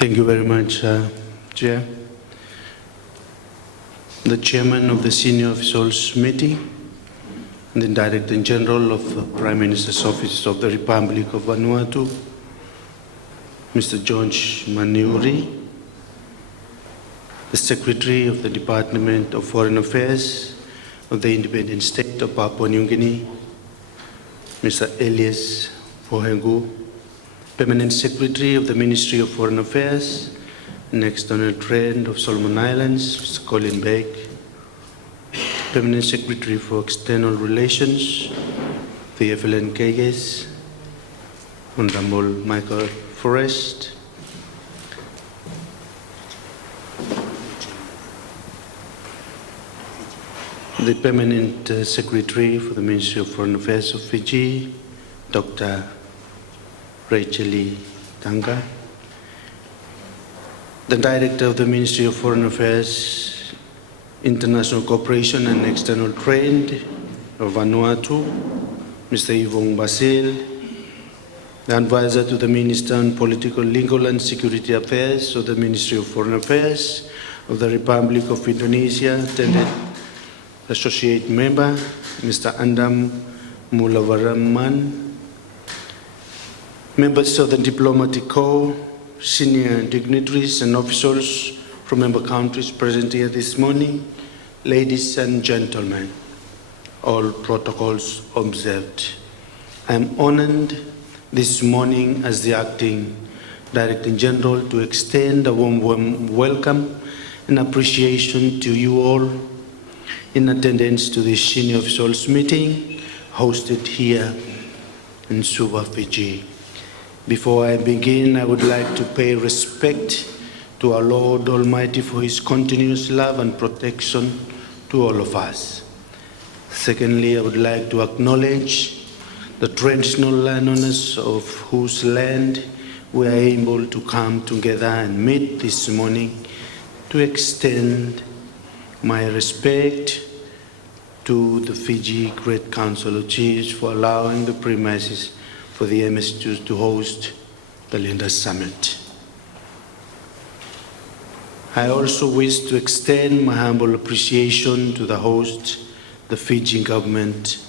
Thank you very much, Chair. The Chairman of the Senior Officials Meeting, and the Director General of the Prime Minister's Office of the Republic of Vanuatu, Mr. George Maniuri, the Secretary of the Department of Foreign Affairs of the Independent State of Papua New Guinea, Mr. Elias Pohegu, Permanent Secretary of the Ministry of Foreign Affairs and External Trade of Solomon Islands, Mr. Colin Beck, Permanent Secretary for External Relations, the FLNKS, Honorable Michael Forrest, the Permanent Secretary for the Ministry of Foreign Affairs of Fiji, Dr. Rachel Tanga, the Director of the Ministry of Foreign Affairs, International Cooperation and External Trade of Vanuatu, Mr. Yvonne Basil, the Advisor to the Minister on Political, Legal and Security Affairs of the Ministry of Foreign Affairs of the Republic of Indonesia, attended Associate Member, Mr. Andam Mulavaraman, members of the Diplomatic Corps, senior dignitaries and officials from member countries present here this morning, ladies and gentlemen, all protocols observed. I am honored this morning as the Acting Director General to extend a warm welcome and appreciation to you all in attendance to this senior officials meeting hosted here in Suva, Fiji. Before I begin, I would like to pay respect to our Lord Almighty for His continuous love and protection to all of us. Secondly, I would like to acknowledge the traditional landowners of whose land we are able to come together and meet this morning, to extend my respect to the Fiji Great Council of Chiefs for allowing the premises for the MSG to host the Leaders Summit. I also wish to extend my humble appreciation to the host, the Fijian government,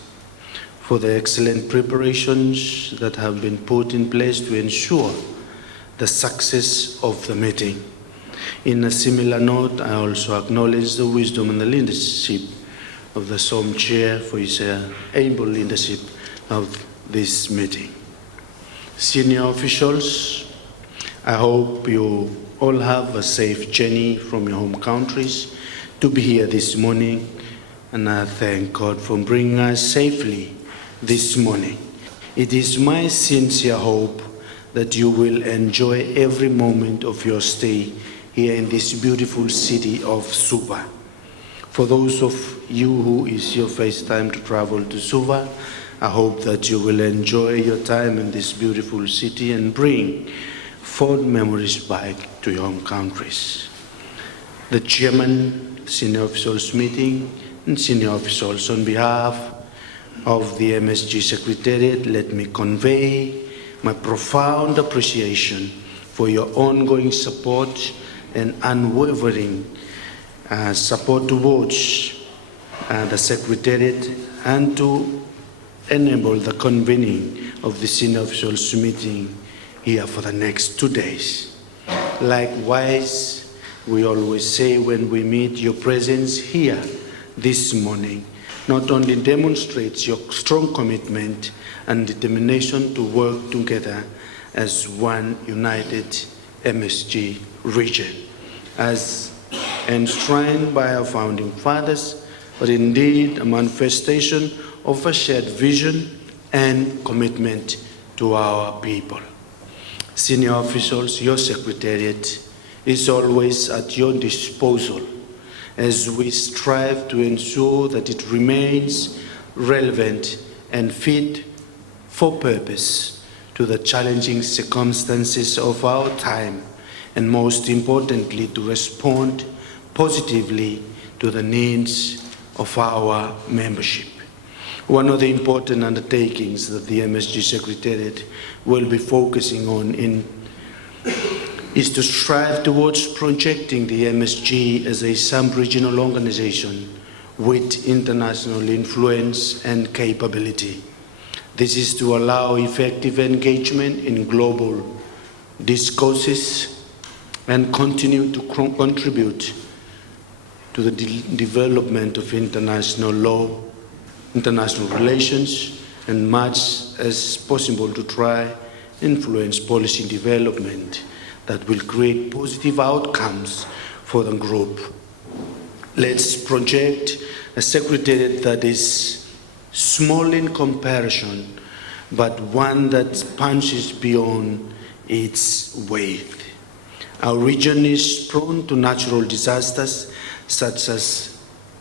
for the excellent preparations that have been put in place to ensure the success of the meeting. In a similar note, I also acknowledge the wisdom and the leadership of the SOM Chair for his able leadership of this meeting. Senior officials, I hope you all have a safe journey from your home countries to be here this morning, and I thank God for bringing us safely this morning. It is my sincere hope that you will enjoy every moment of your stay here in this beautiful city of Suva. For those of you who is your first time to travel to Suva, I hope that you will enjoy your time in this beautiful city and bring fond memories back to your home countries. The Chairman, Senior Officials Meeting, and Senior Officials, on behalf of the MSG Secretariat, let me convey my profound appreciation for your ongoing support and unwavering support towards the Secretariat and to enable the convening of the Senior Officials Meeting here for the next 2 days. Likewise, we always say when we meet, your presence here this morning not only demonstrates your strong commitment and determination to work together as one united MSG region, as enshrined by our founding fathers, but indeed a manifestation of a shared vision and commitment to our people. Senior officials, your Secretariat is always at your disposal as we strive to ensure that it remains relevant and fit for purpose to the challenging circumstances of our time, and most importantly, to respond positively to the needs of our membership. One of the important undertakings that the MSG Secretariat will be focusing on in is to strive towards projecting the MSG as a sub-regional organization with international influence and capability. This is to allow effective engagement in global discourses and continue to contribute to the development of international law, international relations, and much as possible to try influence policy development that will create positive outcomes for the group. Let's project a secretariat that is small in comparison, but one that punches beyond its weight. Our region is prone to natural disasters such as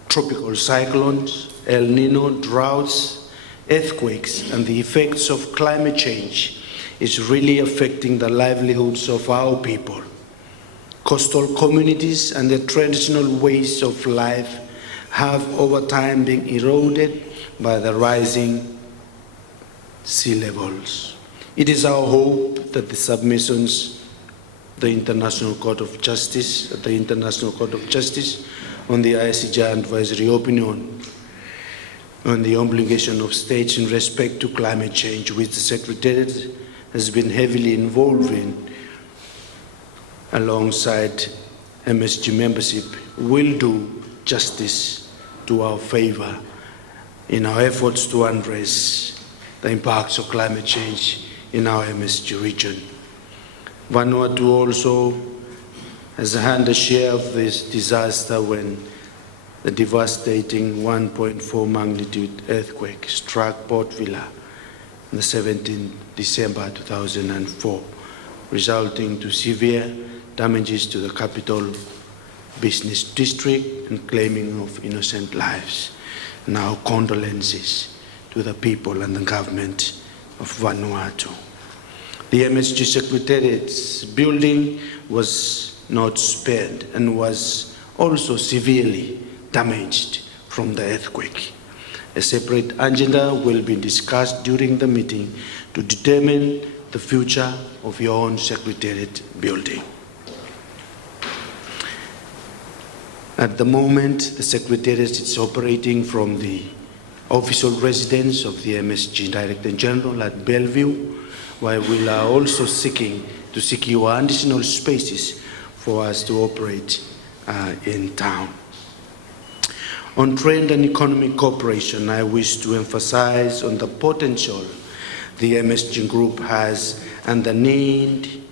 tropical cyclones, El Nino, droughts, earthquakes, and the effects of climate change is really affecting the livelihoods of our people. Coastal communities and their traditional ways of life have over time been eroded by the rising sea levels. It is our hope that the submissions the International Court of Justice on the ICJ advisory opinion on the obligation of states in respect to climate change, which the Secretariat has been heavily involved in alongside MSG membership, will do justice to our favor in our efforts to address the impacts of climate change in our MSG region. Vanuatu also has had a share of this disaster when the devastating 1.4 magnitude earthquake struck Port Vila on the 17th December 2004, resulting to severe damages to the capital business district and claiming of innocent lives. And our condolences to the people and the government of Vanuatu. The MSG Secretariat's building was not spared and was also severely damaged from the earthquake. A separate agenda will be discussed during the meeting to determine the future of your own Secretariat building. At the moment, the Secretariat is operating from the official residence of the MSG Director General at Bellevue, while we are also seeking to secure additional spaces for us to operate in town. On trade and economic cooperation, I wish to emphasize on the potential the MSG Group has and the need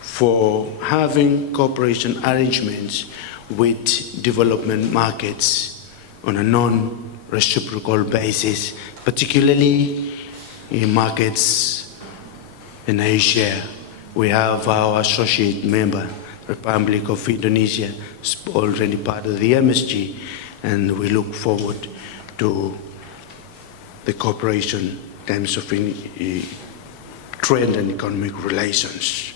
for having cooperation arrangements with development markets on a non-reciprocal basis, particularly in markets in Asia. We have our associate member, Republic of Indonesia, already part of the MSG, and we look forward to the cooperation in terms of trade and economic relations.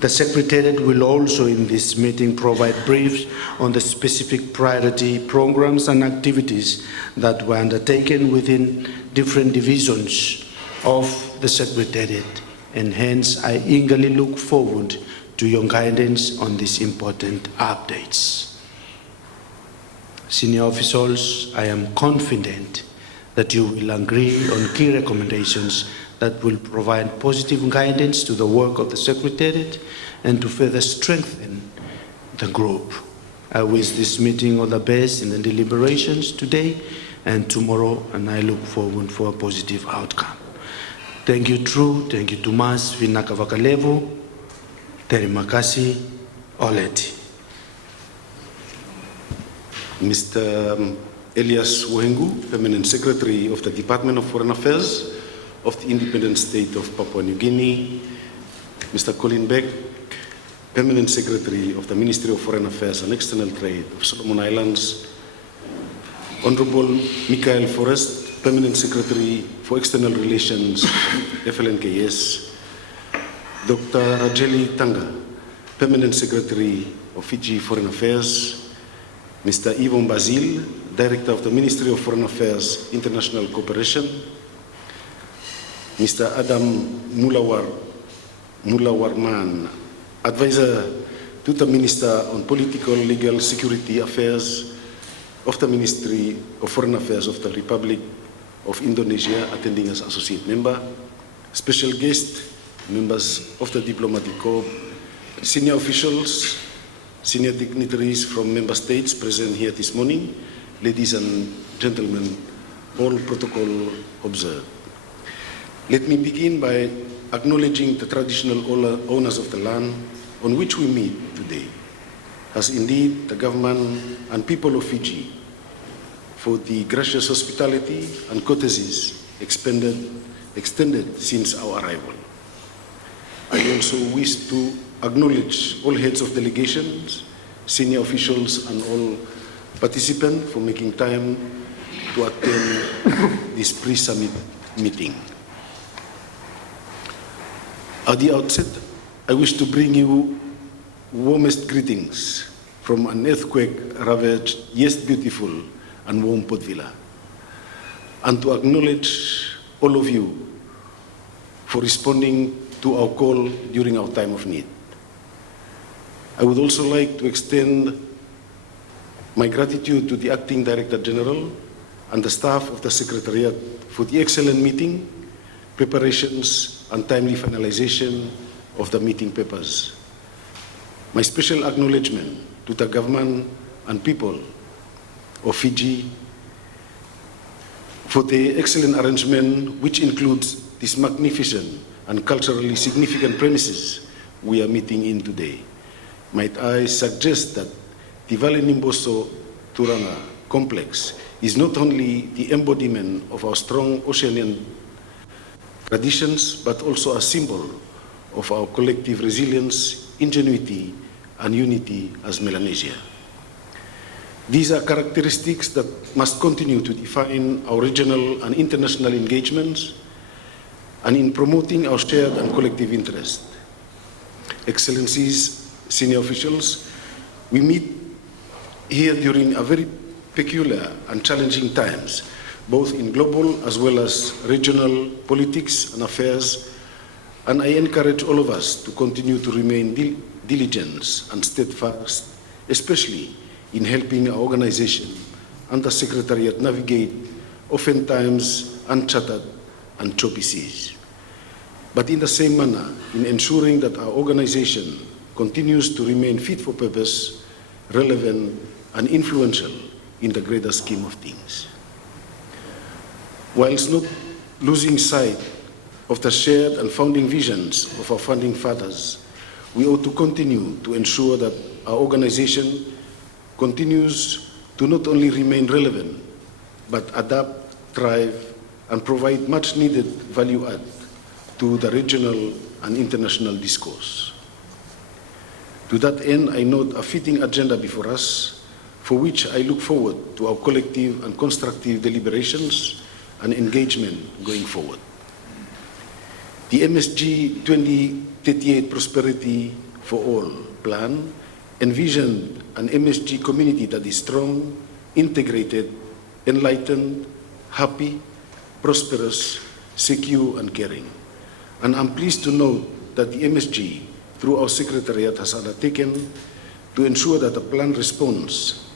The Secretariat will also in this meeting provide briefs on the specific priority programs and activities that were undertaken within different divisions of the Secretariat, and hence I eagerly look forward to your guidance on these important updates. Senior officials, I am confident that you will agree on key recommendations that will provide positive guidance to the work of the Secretariat and to further strengthen the group. I wish this meeting all the best in the deliberations today and tomorrow, and I look forward for a positive outcome. Thank you, True. Thank you, Tomas. Vinaka Vakalevo. Terima kasih. Oleti. Mr. Elias Wengu, Permanent Secretary of the Department of Foreign Affairs of the Independent State of Papua New Guinea, Mr. Colin Beck, Permanent Secretary of the Ministry of Foreign Affairs and External Trade of Solomon Islands, Honorable Michael Forrest, Permanent Secretary for External Relations of FLNKS, Dr. Rajeli Tanga, Permanent Secretary of Fiji Foreign Affairs, Mr. Yvon Bazil, Director of the Ministry of Foreign Affairs International Cooperation, Mr. Adam Mulawarman, Advisor to the Minister on Political, Legal, Security Affairs of the Ministry of Foreign Affairs of the Republic of Indonesia, attending as associate member, special guest, members of the diplomatic corps, senior officials, senior dignitaries from member states present here this morning, ladies and gentlemen, all protocol observed. Let me begin by acknowledging the traditional owners of the land on which we meet today, as indeed the government and people of Fiji, for the gracious hospitality and courtesies extended since our arrival. I also wish to acknowledge all heads of delegations, senior officials, and all participants for making time to attend this pre-summit meeting. At the outset, I wish to bring you warmest greetings from an earthquake-ravaged, yet beautiful and warm Port Vila, and to acknowledge all of you for responding to our call during our time of need. I would also like to extend my gratitude to the Acting Director General and the staff of the Secretariat for the excellent meeting, preparations, and timely finalization of the meeting papers. My special acknowledgement to the government and people of Fiji for the excellent arrangement, which includes this magnificent and culturally significant premises we are meeting in today. Might I suggest that the Vale Nimboso Turanga complex is not only the embodiment of our strong Oceanian traditions, but also a symbol of our collective resilience, ingenuity, and unity as Melanesia. These are characteristics that must continue to define our regional and international engagements and in promoting our shared and collective interest. Excellencies, senior officials, we meet here during a very peculiar and challenging times, both in global as well as regional politics and affairs, and I encourage all of us to continue to remain diligent and steadfast, especially in helping our organization and the Secretariat navigate oftentimes uncharted and choppy seas. But in the same manner, in ensuring that our organization continues to remain fit for purpose, relevant, and influential in the greater scheme of things. Whilst not losing sight of the shared and founding visions of our founding fathers, we ought to continue to ensure that our organization continues to not only remain relevant, but adapt, thrive, and provide much needed value add to the regional and international discourse. To that end, I note a fitting agenda before us, for which I look forward to our collective and constructive deliberations and engagement going forward. The MSG 2038 Prosperity for All plan envisioned an MSG community that is strong, integrated, enlightened, happy, prosperous, secure, and caring. And I'm pleased to note that the MSG, through our Secretariat, has undertaken to ensure that the plan responds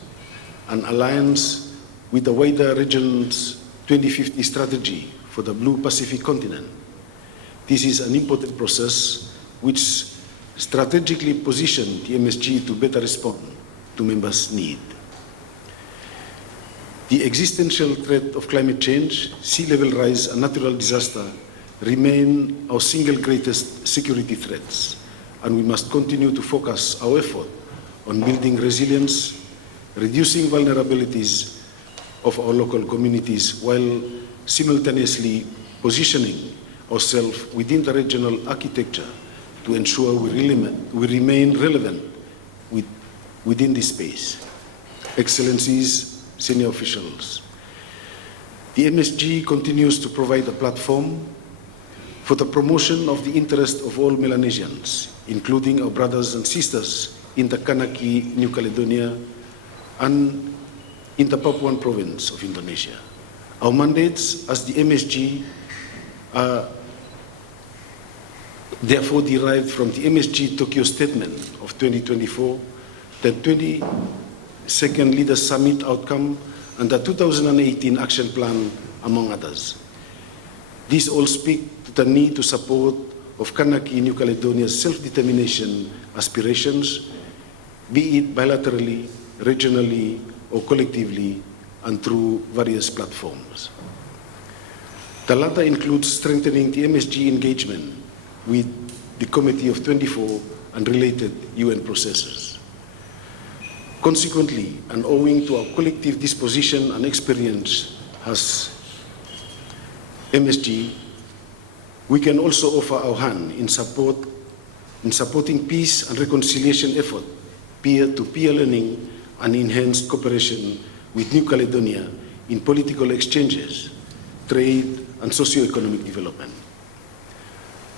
and aligns with the wider region's 2050 strategy for the Blue Pacific continent. This is an important process which strategically positions the MSG to better respond to members' need. The existential threat of climate change, sea level rise, and natural disaster remain our single greatest security threats, and we must continue to focus our effort on building resilience, reducing vulnerabilities of our local communities, while simultaneously positioning ourselves within the regional architecture to ensure we remain relevant within this space. Excellencies, senior officials, the MSG continues to provide a platform for the promotion of the interest of all Melanesians, including our brothers and sisters in the Kanaki, New Caledonia, and in the Papuan province of Indonesia. Our mandates as the MSG are therefore derived from the MSG Tokyo Statement of 2024, the 22nd Leaders Summit outcome, and the 2018 Action Plan, among others. These all speak to the need to support of Kanaki New Caledonia's self-determination aspirations, be it bilaterally, regionally, or collectively, and through various platforms. The latter includes strengthening the MSG engagement with the Committee of 24 and related UN processes. Consequently, and owing to our collective disposition and experience as MSG, we can also offer our hand in supporting peace and reconciliation effort, peer-to-peer learning, and enhanced cooperation with New Caledonia in political exchanges, trade, and socio-economic development.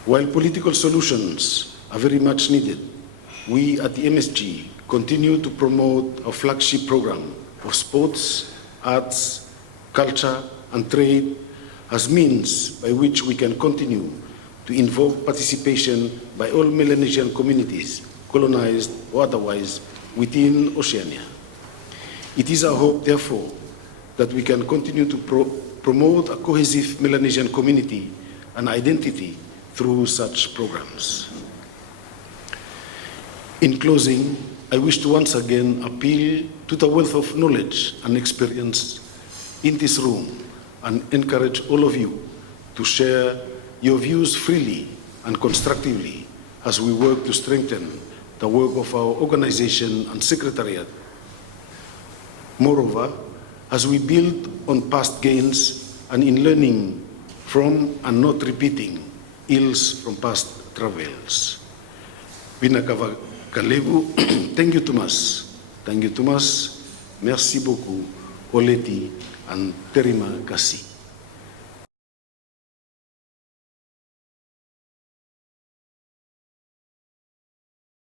While political solutions are very much needed, we at the MSG continue to promote our flagship program of sports, arts, culture, and trade as means by which we can continue to invoke participation by all Melanesian communities, colonized or otherwise, within Oceania. It is our hope, therefore, that we can continue to promote a cohesive Melanesian community and identity through such programs. In closing, I wish to once again appeal to the wealth of knowledge and experience in this room and encourage all of you to share your views freely and constructively as we work to strengthen the work of our organization and secretariat. Moreover, as we build on past gains and in learning from and not repeating ills from past travails. Binakava Kalebu, thank you Thomas. Thank you Thomas. Merci beaucoup. Oleti and terima kasih.